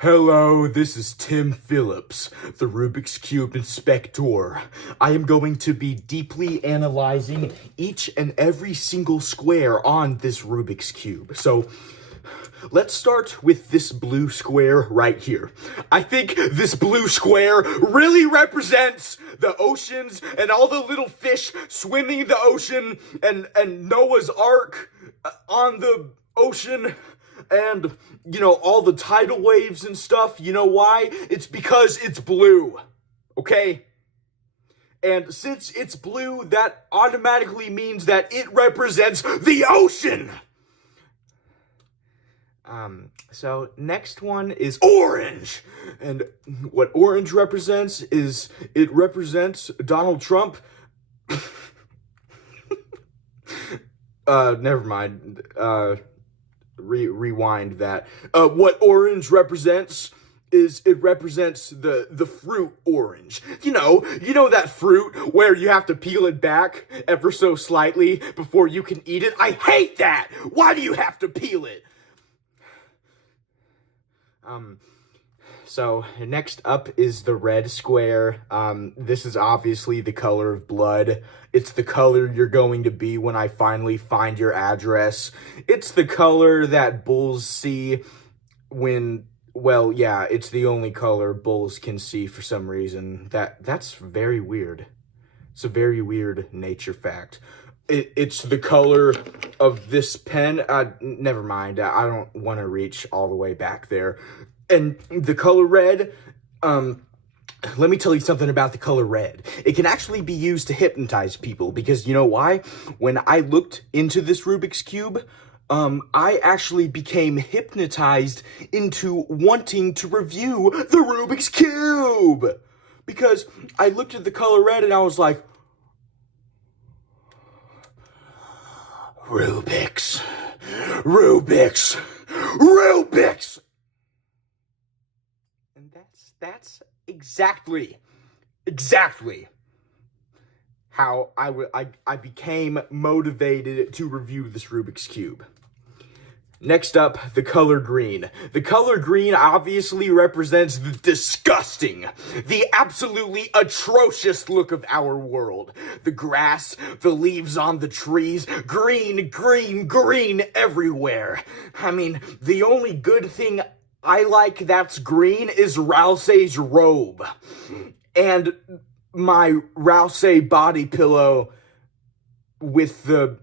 Hello, this is Tim Phillips, the Rubik's Cube Inspector. I am going to be deeply analyzing each and every single square on this Rubik's Cube. So, let's start with this blue square right here. I think this blue square really represents the oceans and all the little fish swimming in the ocean and Noah's Ark on the ocean. And, all the tidal waves and stuff. You know why? It's because it's blue. Okay? And since it's blue, that automatically means that it represents the ocean. So next one is orange. And what orange represents is it represents Donald Trump. Never mind. Rewind that. What orange represents is it represents the fruit orange. You know that fruit where you have to peel it back ever so slightly before you can eat it? I hate that! Why do you have to peel it? So next up is the red square. This is obviously the color of blood. It's the color you're going to be when I finally find your address. It's the color that bulls see when, well, yeah, it's the only color bulls can see for some reason. That's very weird. It's a very weird nature fact. It's the color of this pen. Never mind. I don't want to reach all the way back there. And the color red, let me tell you something about the color red. It can actually be used to hypnotize people because you know why? When I looked into this Rubik's Cube, I actually became hypnotized into wanting to review the Rubik's Cube. Because I looked at the color red and I was like, Rubik's, Rubik's, Rubik's. And that's exactly how I became motivated to review this Rubik's Cube. Next up, the color green. The color green obviously represents the disgusting, the absolutely atrocious look of our world. The grass, the leaves on the trees, green, green, green everywhere. I mean, the only good thing I like that's green is Rousey's robe. And my Rousey body pillow with the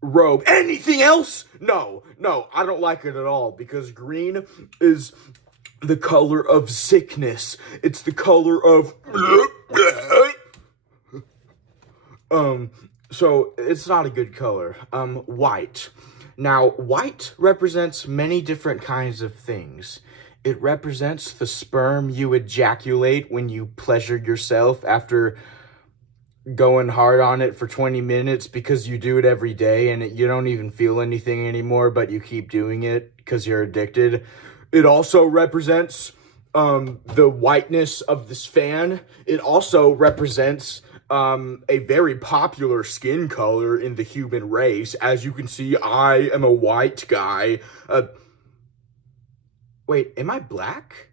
robe. Anything else? No, I don't like it at all because green is the color of sickness. It's the color of so it's not a good color. White. Now, white represents many different kinds of things. It represents the sperm you ejaculate when you pleasure yourself after going hard on it for 20 minutes because you do it every day and you don't even feel anything anymore, but you keep doing it because you're addicted. It also represents the whiteness of this fan. It also represents a very popular skin color in the human race. As you can see, I am a white guy. Wait, am I black?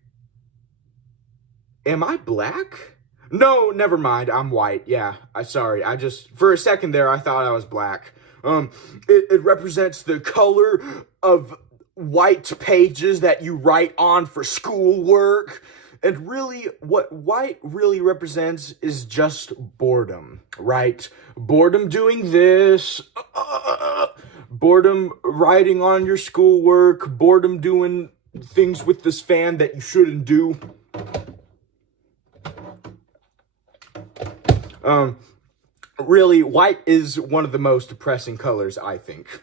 Am I black? No, never mind. I'm white. Yeah, sorry. For a second there, I thought I was black. It represents the color of white pages that you write on for schoolwork. And really, what white really represents is just boredom, right? Boredom doing this, boredom writing on your schoolwork, boredom doing things with this fan that you shouldn't do. Really, white is one of the most depressing colors, I think.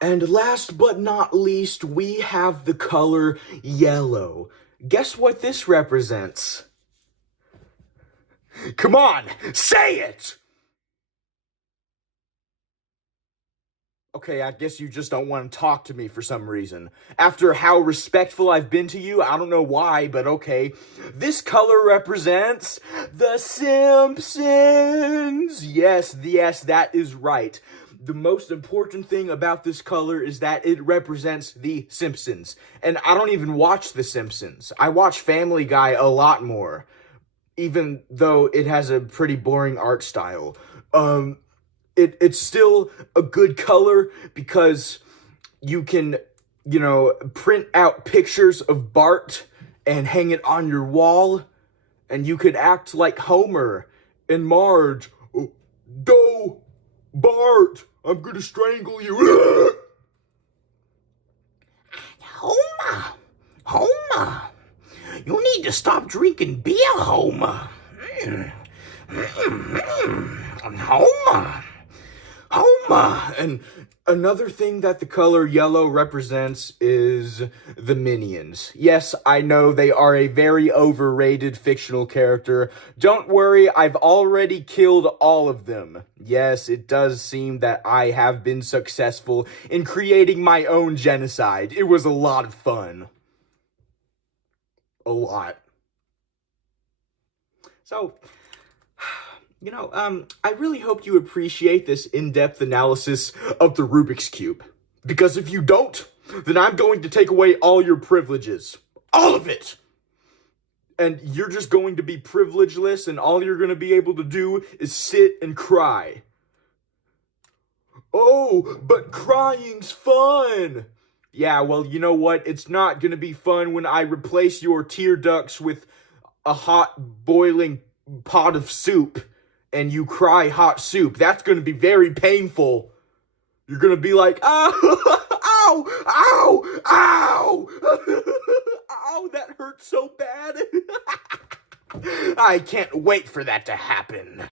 And last but not least, we have the color yellow. Guess what this represents? Come on, say it! Okay, I guess you just don't want to talk to me for some reason. After how respectful I've been to you, I don't know why, but okay. This color represents The Simpsons. Yes, that is right. the most important thing about this color is that it represents The Simpsons. And I don't even watch The Simpsons. I watch Family Guy a lot more, even though it has a pretty boring art style. It's still a good color because you can, print out pictures of Bart and hang it on your wall, and you could act like Homer and Marge. Oh, go, Bart, I'm gonna strangle you. Homer, you need to stop drinking beer, Homer. Homer. And another thing that the color yellow represents is the Minions. Yes, I know they are a very overrated fictional character. Don't worry, I've already killed all of them. Yes, it does seem that I have been successful in creating my own genocide. It was a lot of fun. A lot. So, I really hope you appreciate this in-depth analysis of the Rubik's Cube. Because if you don't, then I'm going to take away all your privileges. All of it! And you're just going to be privilegeless, and all you're going to be able to do is sit and cry. Oh, but crying's fun! Yeah, well, you know what? It's not going to be fun when I replace your tear ducts with a hot, boiling pot of soup. And you cry hot soup. That's going to be very painful. You're going to be like, ow, ow, ow, ow. Ow, that hurts so bad. I can't wait for that to happen.